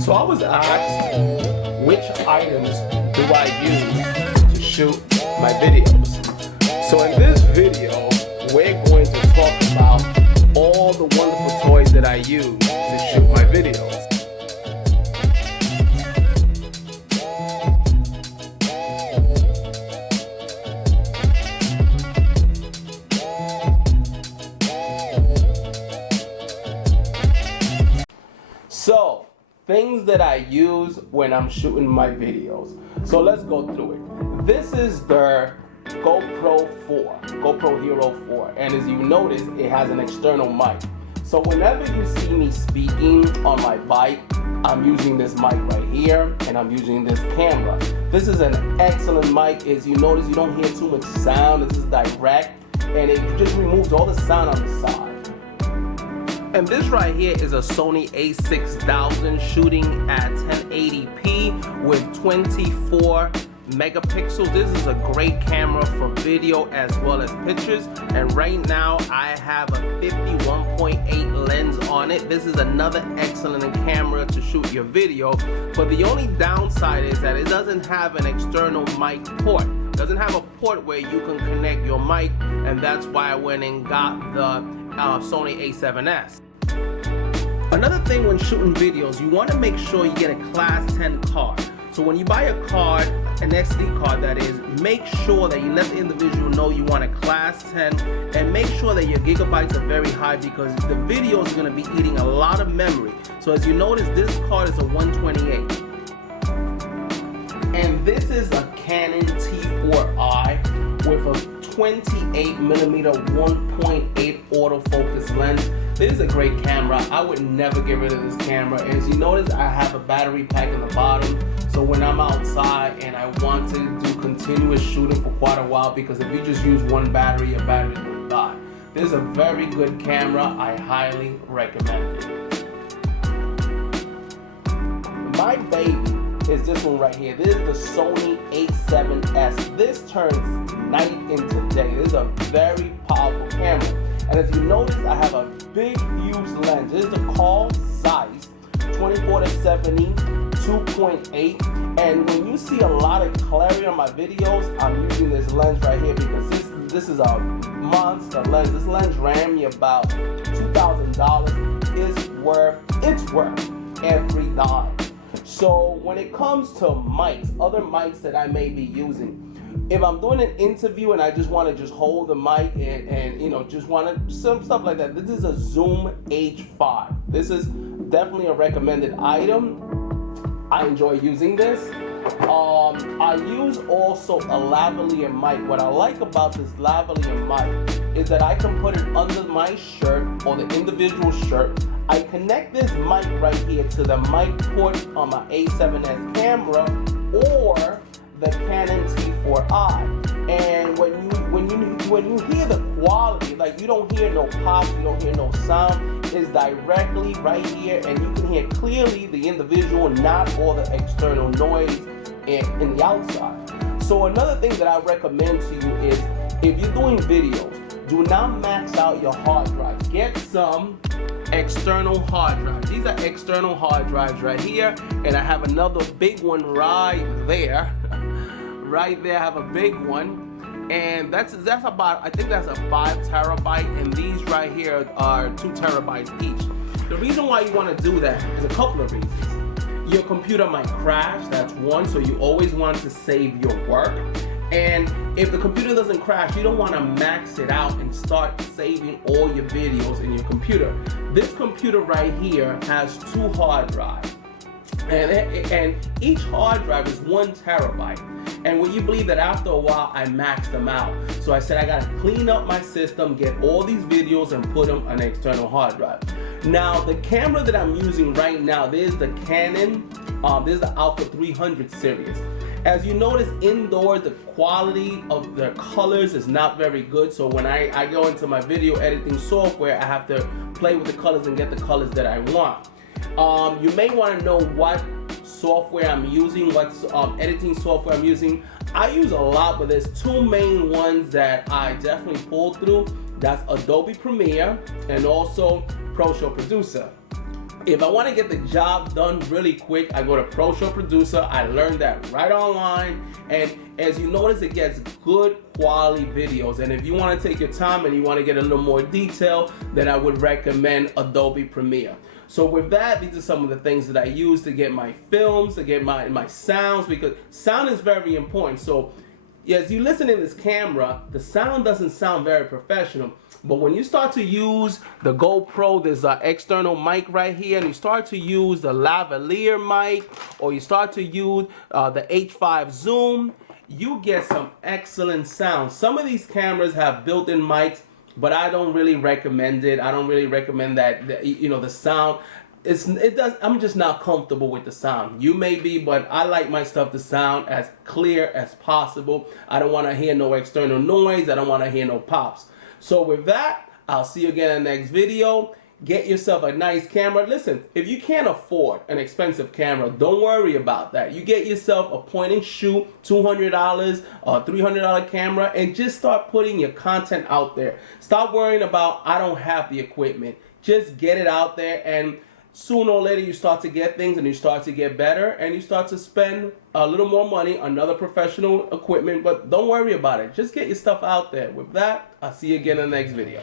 So I was asked, which items do I use to shoot my videos? So in this video, we're going to talk about all the wonderful toys that I use to shoot my videos. So, things that I use when I'm shooting my videos. So let's go through it. This is the GoPro Hero 4, and as you notice, it has an external mic. So whenever you see me speaking on my bike, I'm using this mic right here, and I'm using this camera. This is an excellent mic. As you notice, you don't hear too much sound. This is direct, and it just removes all the sound on the side. And this right here is a Sony a6000 shooting at 1080p with 24 megapixels. This is a great camera for video as well as pictures. And right now I have a 51.8 lens on it. This is another excellent camera to shoot your video. But the only downside is that it doesn't have an external mic port. It doesn't have a port where you can connect your mic, and that's why I went and got the Sony a7S. Another thing when shooting videos, you want to make sure you get a Class 10 card. So when you buy a card, an SD card that is, make sure that you let the individual know you want a Class 10, and make sure that your gigabytes are very high because the video is going to be eating a lot of memory. So as you notice, this card is a 128. And this is a Canon T4i with a 28mm 1.8 autofocus lens. This is a great camera. I would never get rid of this camera. As you notice, I have a battery pack in the bottom. So when I'm outside and I want to do continuous shooting for quite a while, because if you just use one battery, your battery will die. This is a very good camera. I highly recommend it. My baby is this one right here. This is the Sony a7S. This turns night into day. This is a very powerful camera. And as you notice, I have a big, huge lens. This is the Carl Zeiss 24-70 2.8. And when you see a lot of clarity on my videos, I'm using this lens right here because this is a monster lens. This lens ran me about $2,000. It's worth every dime. So when it comes to mics, other mics that I may be using, if I'm doing an interview and I just want to just hold the mic and you know, just want to, some stuff like that, this is a Zoom H5. This is definitely a recommended item. I enjoy using this. I use also a lavalier mic. What I like about this lavalier mic is that I can put it under my shirt or the individual shirt. I connect this mic right here to the mic port on my a7S camera or the Canon T4i, and when you hear the quality, like you don't hear no pop, you don't hear no sound, it's directly right here, and you can hear clearly the individual, not all the external noise in the outside. So another thing that I recommend to you is, if you're doing videos, do not max out your hard drive. Get some external hard drives. These are external hard drives right here, and I have another big one right there. Right there, I have a big one, and that's about, I think that's a 5 terabyte, and these right here are 2 terabytes each. The reason why you want to do that is a couple of reasons. Your computer might crash, that's one, so you always want to save your work. And if the computer doesn't crash, you don't want to max it out and start saving all your videos in your computer. This computer right here has 2 hard drives, and each hard drive is 1 terabyte. And would you believe that after a while I maxed them out? So I said I gotta clean up my system, get all these videos and put them on an external hard drive. Now the camera that I'm using right now, this is the Canon, this is the Alpha 300 series. As you notice indoors, the quality of the colors is not very good. So when I go into my video editing software, I have to play with the colors and get the colors that I want. You may want to know what software I'm using, what editing software I'm using. I use a lot, but there's 2 main ones that I definitely pull through. That's Adobe Premiere and also Pro Show Producer. If I want to get the job done really quick, I go to Pro Show Producer. I learned that right online, and as you notice, it gets good quality videos. And if you want to take your time and you want to get a little more detail, then I would recommend Adobe Premiere. So with that, these are some of the things that I use to get my films, to get my sounds, because sound is very important. So as you listen in this camera, the sound doesn't sound very professional. But when you start to use the GoPro, there's an external mic right here, and you start to use the lavalier mic, or you start to use the H5 Zoom, you get some excellent sound. Some of these cameras have built-in mics, but I don't really recommend it. I don't really recommend that, you know, the sound. I'm just not comfortable with the sound. You may be, but I like my stuff to sound as clear as possible. I don't want to hear no external noise. I don't want to hear no pops. So with that, I'll see you again in the next video. Get yourself a nice camera. Listen, if you can't afford an expensive camera, don't worry about that. You get yourself a point and shoot, $200 or $300 camera, and just start putting your content out there. Stop worrying about, I don't have the equipment. Just get it out there, and sooner or later you start to get things and you start to get better, and you start to spend a little more money on other professional equipment, but don't worry about it. Just get your stuff out there. With that, I'll see you again in the next video.